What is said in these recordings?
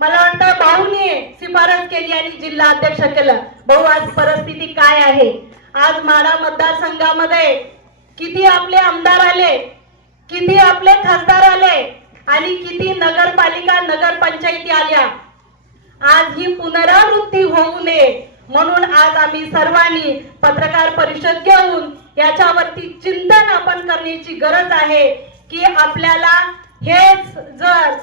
मला वाटतं भाऊने शिफारस केली आणि जिल्हा अध्यक्ष केलं. भाऊ, आज परिस्थिती काय आहे? आज माढा मतदारसंघामध्ये किती आपले आमदार आले, किती आपले खासदार आले आणि किती नगरपालिका नगरपंचायती आल्या. आज ही पुनरावृत्ती होऊ नये म्हणून आज आम्ही सर्वांनी पत्रकार परिषद घेऊन याच्यावरती चिंतन आपण करण्याची गरज आहे की आपल्याला हेच जर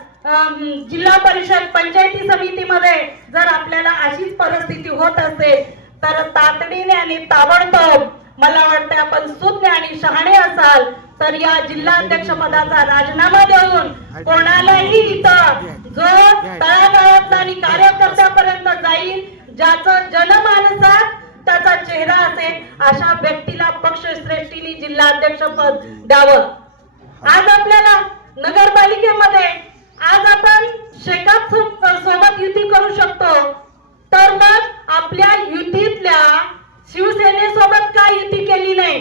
जिल्हा परिषद पंचायती समितीमध्ये जर आपल्याला अशीच परिस्थिती होत असेल तर तातडीने आणि ताबडतोब मला वाटतं आपण सुज्ञ आणि शहाणे असाल तर या जिल्हाध्यक्ष पदाचा राजीनामा देऊन कोणालाही इथं जो तळागाळातला आणि कार्यकर्त्यापर्यंत जाईल, ज्याचं जनमानसात त्याचा चेहरा असेल अशा व्यक्तीला पक्षश्रेष्ठीने जिल्हाध्यक्ष पद द्यावं. आज आपल्याला नगरपालिकेमध्ये आज आपण शेकाप सोबत युती करू शकतो, तर मग आपल्या युतीतल्या शिवसेनेसोबत का युती केली नाही?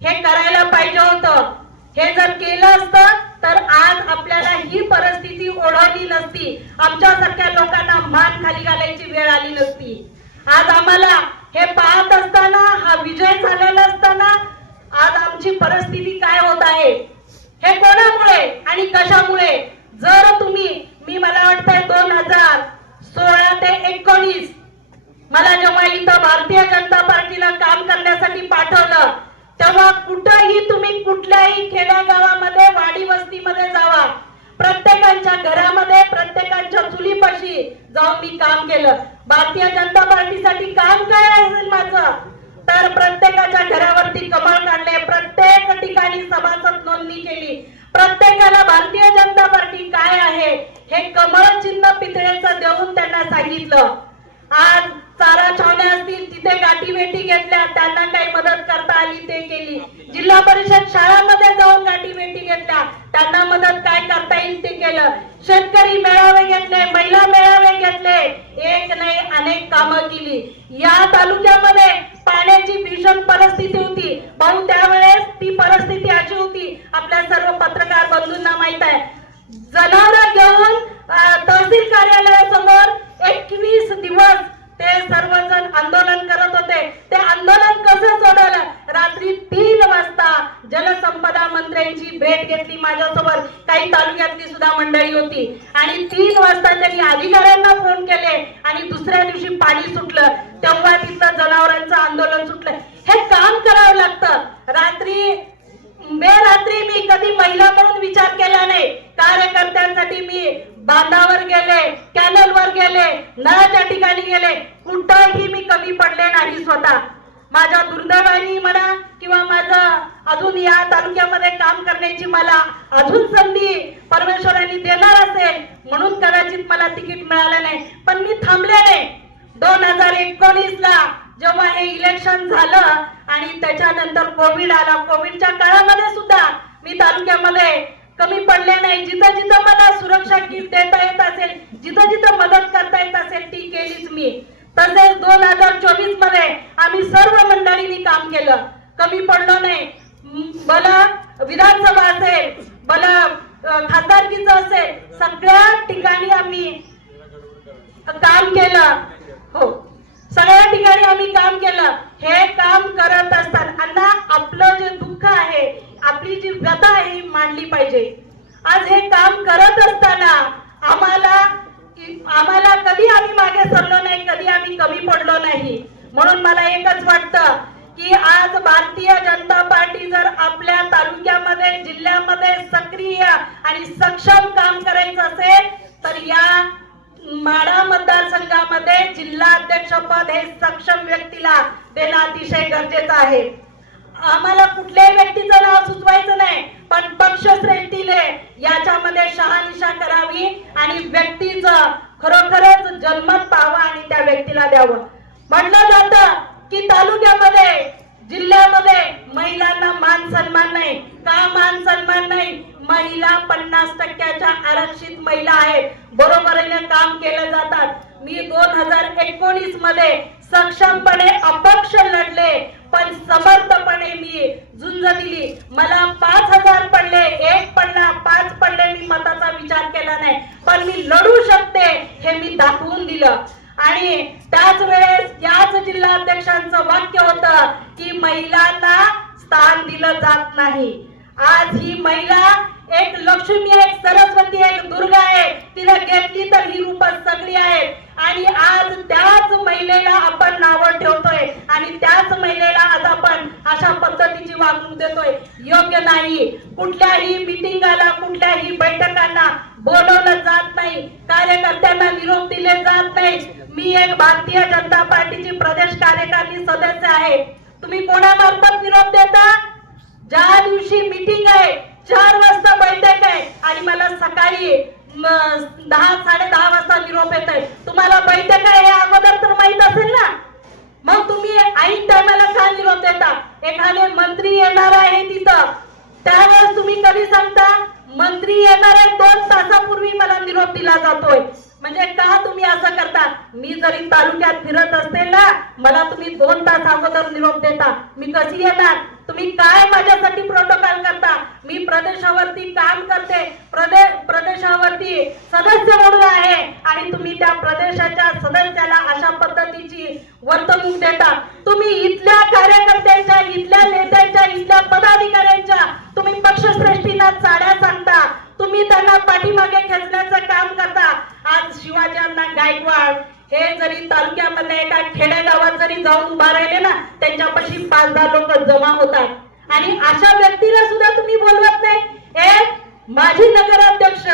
हे करायला पाहिजे होतं. हे जर केलं असतं तर आज आपल्याला ही परिस्थिती ओढवली नसती, आमच्यासारख्या लोकांना मान खाली घालायची वेळ आली नसती. आज आम्हाला हे पाहत असताना, हा विजय झालेला असताना आज आमची परिस्थिती काय होत आहे, हे कोणामुळे आणि कशामुळे? जर तुम्ही, मी मला वाटतंय 2016 ते 19 मला जेव्हा इथं भारतीय जनता पार्टीला काम करण्यासाठी पाठवलं तेव्हा कुठेही तुम्ही कुठल्याही खेड्यागावामध्ये वाडी वस्तीमध्ये जावा, प्रत्येकाच्या घरामध्ये प्रत्येकाच्या चुलीपाशी जाऊन मी काम केलं. भारतीय जनता पार्टीसाठी काम काय असेल माझं, तर प्रत्येकाच्या घरावरती कमळ काढले, प्रत्येक ठिकाणी सभासद नोंदणी केली, प्रत्येकाला भारतीय जनता पार्टी काय आहे हे कमळ चिन्ह पितळेचं देऊन त्यांना सांगितलं. आज चारा छावण्या असतील तिथे गाठी भेटी घेतल्या, त्यांना काही मदत करता आली ते केली. जिल्हा परिषद शाळांमध्ये जाऊन गाठी भेटी घेतल्या, त्यांना मदत काय करता येईल ते केलं. शेतकरी मेळावे घेतले, महिला मेळावे घेतले, एक नाही अनेक कामं केली. या तालुक्यामध्ये पाण्याची भीषण परिस्थिती होती भाऊ, त्यावेळेस ती परिस्थिती अशी होती, आपल्या सर्व पत्रकार बंधूंना माहित आहे. जनावर घेऊन तहसील कार्यालयासमोर 21 दिवस ते सर्वजण आंदोलन करत होते. ते आंदोलन कसं सोडवलं? रात्री 3 वाजता जलसंपदा मंत्र्यांची भेट घेतली माझ्यासोबत, काही तालुक्यातली सुद्धा मंडळी होती आणि 3 वाजता त्यांनी अधिकाऱ्यांना फोन केले आणि दुसऱ्या दिवशी पाणी सुटलं, तेव्हा तिथं जनावरांचं आंदोलन सुटलं. हे काम करावं लागतं. बेरात्री मी कधी महिला म्हणून विचार केला नाही. कार्यकर्त्यांसाठी मी बांधावर गेले, कॅनलवर गेले, नळाच्या ठिकाणी गेले, कुठंही मी कमी पडले नाही. स्वतः माझ्या दुर्दैवाने म्हणा किंवा माझं अजून या तालुक्यामध्ये काम करण्याची मला अजून संधी परमेश्वरांनी देणार असेल म्हणून कदाचित मला तिकीट मिळालं नाही, पण मी थांबले नाही. 2019 ला जेव्हा हे इलेक्शन झालं आणि त्याच्यानंतर कोविड आला, कोविडच्या काळामध्ये सुद्धा मी तालुक्यामध्ये कमी पडले नाही. जिथं जिथं मला सुरक्षा किट देता येत असेल, जिथं जिथं मदत करता येत असेल ती केलीच मी. तसेच 2024 मध्ये आम्ही सर्व मंडळींनी काम केलं, कमी पडलो नाही. मला विधानसभा असेल, मला खासदारकीचं असेल, सगळ्या ठिकाणी आम्ही काम केलं. हो, सगळ्या ठिकाणी आम्ही काम केलं. हे काम करत असताना आपलं जे दुःख आहे, आपली जी व्यथा आहे ही मांडली पाहिजे. आज हे काम करत असताना आम्हाला कधी आम्ही मागे सरलो नाही, कधी आम्ही कमी पडलो नाही. म्हणून मला एकच वाटतं की आज भारतीय जनता पार्टी जर आपल्या तालुक्यामध्ये, जिल्ह्यामध्ये सक्रिय आणि सक्षम काम करायचं असेल तर या माढा मतदारसंघामध्ये जिल्हाध्यक्ष पद हे सक्षम व्यक्तीला देणं अतिशय गरजेचं आहे. आम्हाला कुठल्याही व्यक्तीचं नाव सुचवायचं नाही, पण पक्षश्रेष्ठीने याच्यामध्ये शहानिशा करावी आणि व्यक्तीचं खरोखरच जन्मत पाहावं आणि त्या व्यक्तीला द्यावं. म्हटलं जातं की तालुक्यामध्ये, जिल्ह्यामध्ये महिलांना मान सन्मान नाही. का मान सन्मान नाही? महिला 50% आरक्षित महिला आहेत, बरोबरीने काम केलं जातात. मी 2019 मध्ये सक्षमपणे अपक्ष लढले, पण समर्थपणे मी झुंज दिली. मला 5000 पडले, 1 पडला, 5 पडले, मी मताचा विचार केला नाही, पण मी लढू शकते जिल्हाध्यक्षांचं वाक्य होतं की महिलांना स्थान दिलं जात नाही. आज ही महिला एक लक्ष्मी, एक सरस्वती, एक दुर्गा आहे. तिला घेतली तर ही रूप सगळी आहेत. आणि आज त्याच महिलेला आपण नावं ठेवतोय आणि त्याच महिलेला आज आपण अशा पद्धतीची वागणूक देतोय. योग्य नाही. कुठल्याही मिटिंगाला, कुठल्याही बैठकांना बोलवलं जात नाही. कार्यकर्त्यांना निरोप दिले जात नाही. मी एक भारतीय जनता पार्टीची प्रदेश कार्यकारिणी सदस्य आहे. तुम्ही कोणामार्फत निरोप देता? ज्या दिवशी मीटिंग आहे, 4 वाजता बैठक आहे आणि मला सकाळी 10-10:30 वाजता निरोप येत आहे. तुम्हाला बैठक आहे हे अगोदर तर माहित असेल ना. मग तुम्ही ऐन टायमाला का निरोप देता? एखादे मंत्री येणार आहे तिथं, त्यावेळेस तुम्ही कधी सांगता मंत्री येणार आहे 2 तासापूर्वी मला निरोप दिला जातोय. म्हणजे का तुम्ही असं करता? मी जरी तालुक्यात फिरत असेल ना, मला तुम्ही 2 तास अगोदर निरोप देता. मी कशी येणार? तुम्ही काय माझ्यासाठी प्रोटोकॉल करता? मी प्रदेशावरती काम करते, प्रदेशावरती सदस्य म्हणून आहे आणि तुम्ही त्या प्रदेशाच्या सदस्याला अशा पद्धतीची वर्तणूक देता. तुम्ही इथल्या कार्यकर्त्यांच्या, इथल्या नेत्यांच्या, इथल्या पदाधिकाऱ्यांच्या तुम्ही पक्षश्रेष्ठींना चाड्या सांगता. तुम्ही त्यांना पाठीमागे खेचण्याचं काम करता. आज शिवाजी अण्णा गायकवाड हे जरी तालुक्यामध्ये एका खेडेगावात जरी जाऊन उभा राहिले ना, त्यांच्यापाशी 5-10 लोक जमा होतात आणि अशा व्यक्तीला सुद्धा तुम्ही बोलवत नाही. माजी नगराध्यक्ष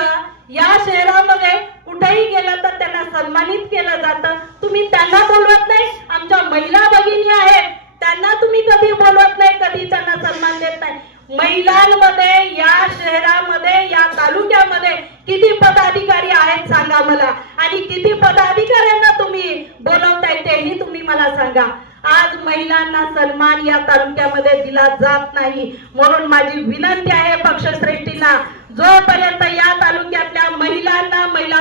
या शहरामध्ये कुठेही गेलं तर त्यांना सन्मानित केलं जातं. तुम्ही त्यांना बोलवत नाही. आमच्या महिला भगिनी आहेत, त्यांना तुम्ही कधी बोलवत नाही, कधी त्यांना सन्मान देत नाही. महिलांमध्ये या शहरामध्ये, या तालुक्यामध्ये किती पदाधिकारी आहेत सांगा मला, आणि किती पदाधिकाऱ्यांना तुम्ही बोलवताय तेही तुम्ही मला सांगा. आज महिलांना सन्मान या तालुक्यामध्ये दिला जात नाही. म्हणून माझी विनंती आहे पक्षश्रेष्ठींना, जोपर्यंत या तालुक्यातल्या महिलांना, महिला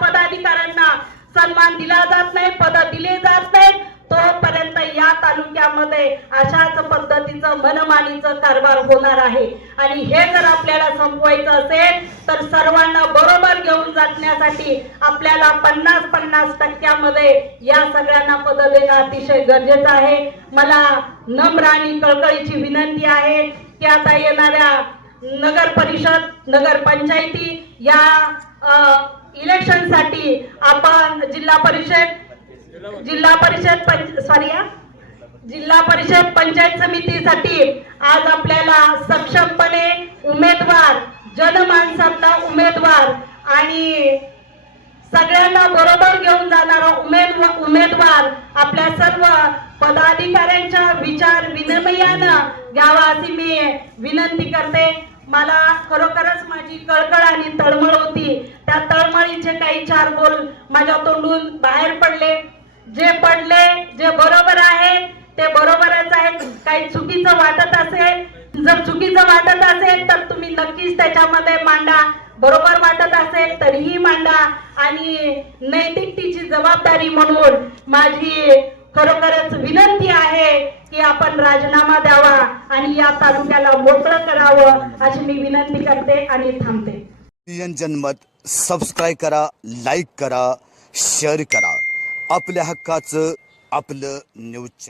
पदाधिकाऱ्यांना सन्मान दिला जात नाही, पद दिले जात नाहीत, तोपर्यंत या तालुक्यामध्ये अशाच पद्धतीचं मनमानीचं कारभार होणार आहे. आणि हे जर आपल्याला संपवायचं असेल तर सर्वांना बरोबर घेऊन जाण्यासाठी आपल्याला 50-50% या सगळ्यांना पद देणं अतिशय गरजेचं आहे. मला नम्र आणि कळकळीची विनंती आहे की आता येणाऱ्या नगर परिषद, नगर पंचायती या इलेक्शनसाठी आपण जिल्हा परिषद पंचायत समितीसाठी आज आपल्याला सक्षमपणे उमेदवार, जनमानसातला उमेदवार आणि सगळ्यांना बरोबर घेऊन जाणारा उमेदवार आपल्या सर्व पदाधिकाऱ्यांच्या विचार विनिमयानं घ्यावा अशी मी विनंती करते. मला खरोखरच माझी कळकळ आणि तळमळ होती. त्या तळमळीचे काही 4 बोल माझ्या तोंडून बाहेर पडले. जे पडले, जे बरोबर आहे ते बरोबरच आहे. काही चुकीचं वाटत असेल, जर चुकीचं वाटत असेल तर तुम्ही नक्कीच त्याच्यामध्ये मांडा. बरोबर वाटत असेल तरीही मांडा. आणि नैतिकतेची जबाबदारी म्हणून माझी खरोखरच विनंती आहे की आपण राजीनामा द्यावा आणि या तालुक्याला मोकळं करावं अशी मी विनंती करते आणि थांबते. जनमत सबस्क्राईब करा, लाईक करा, शेअर करा. आपल्या हक्काचं आपलं न्यूज.